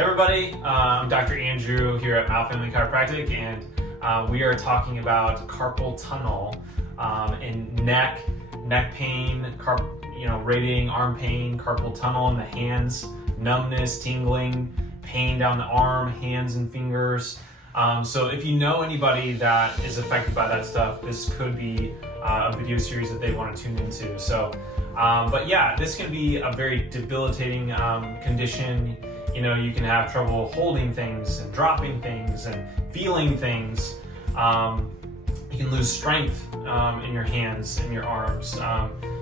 Hey everybody, I'm Dr. Andrew here at Mouw Family Chiropractic, and we are talking about carpal tunnel and neck pain, radiating arm pain, carpal tunnel in the hands, numbness, tingling, pain down the arm, hands and fingers. So if you know anybody that is affected by that stuff, this could be a video series that they want to tune into. So, but yeah, this can be a very debilitating condition. You know, you can have trouble holding things and dropping things and feeling things. You can lose strength in your hands and your arms.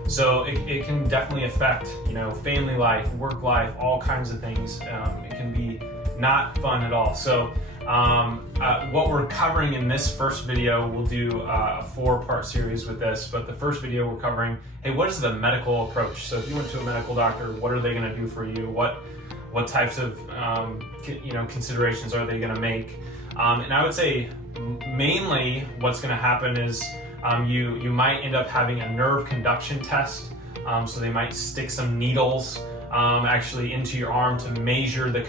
So it can definitely affect, family life, work life, all kinds of things. It can be not fun at all. So what we're covering in this first video, we'll do a 4-part series with this, but the first video we're covering, hey, what is the medical approach? So if you went to a medical doctor, what are they gonna do for you? What types of considerations are they gonna make? And I would say mainly what's gonna happen is you might end up having a nerve conduction test. So they might stick some needles actually into your arm to measure the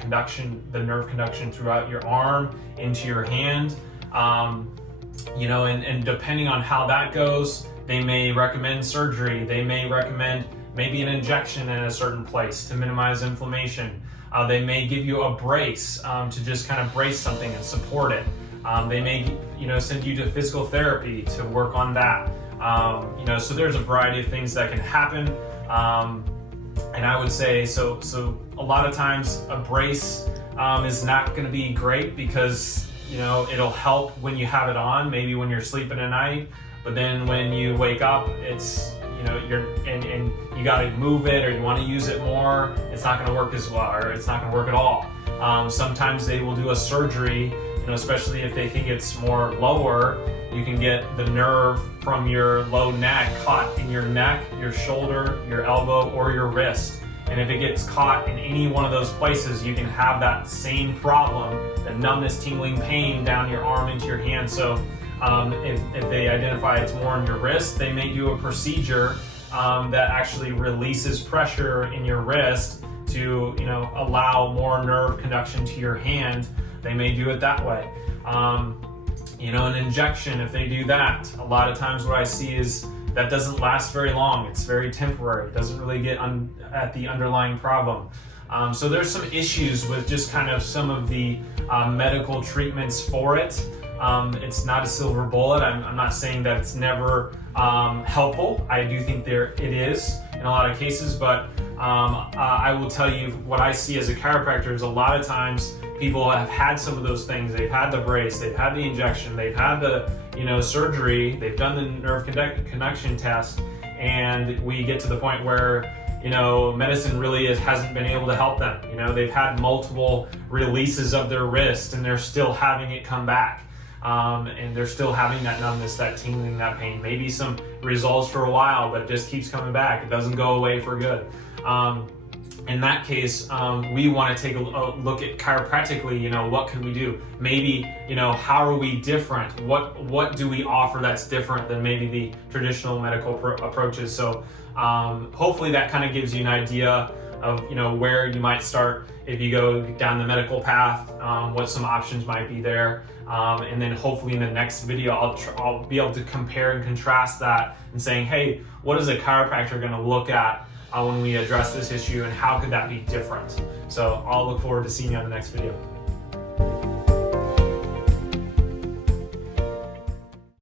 nerve conduction throughout your arm into your hand. And depending on how that goes, they may recommend surgery. They may recommend maybe an injection in a certain place to minimize inflammation. They may give you a brace to just kind of brace something and support it. They may send you to physical therapy to work on that. So there's a variety of things that can happen. And I would say, so a lot of times a brace is not going to be great because, it'll help when you have it on, maybe when you're sleeping at night, but then when you wake up, it's, and you got to move it or you want to use it more, it's not going to work as well, or it's not going to work at all. Sometimes they will do a surgery, especially if they think it's more lower. You can get the nerve from your low neck caught in your neck, your shoulder, your elbow, or your wrist. And if it gets caught in any one of those places, you can have that same problem, the numbness, tingling, pain down your arm into your hand. So if they identify it's more in your wrist, they may do a procedure that actually releases pressure in your wrist to allow more nerve conduction to your hand. They may do it that way. An injection, if they do that, a lot of times what I see is that doesn't last very long. It's very temporary. It doesn't really get at the underlying problem. So there's some issues with just kind of some of the medical treatments for it. It's not a silver bullet. I'm not saying that it's never helpful. I do think it is in a lot of cases, but I will tell you what I see as a chiropractor is a lot of times people have had some of those things. They've had the brace, they've had the injection, they've had the surgery, they've done the nerve conduction test, and we get to the point where medicine really hasn't been able to help them. They've had multiple releases of their wrist and they're still having it come back. And they're still having that numbness, that tingling, that pain. Maybe some results for a while, but it just keeps coming back. It doesn't go away for good. In that case, we want to take a look at chiropractically, what can we do? Maybe, how are we different? What do we offer that's different than maybe the traditional medical approaches? So hopefully that kind of gives you an idea of where you might start if you go down the medical path, what some options might be there, and then hopefully in the next video I'll be able to compare and contrast that and saying, hey, what is a chiropractor going to look at when we address this issue, and how could that be different? So I'll look forward to seeing you on the next video.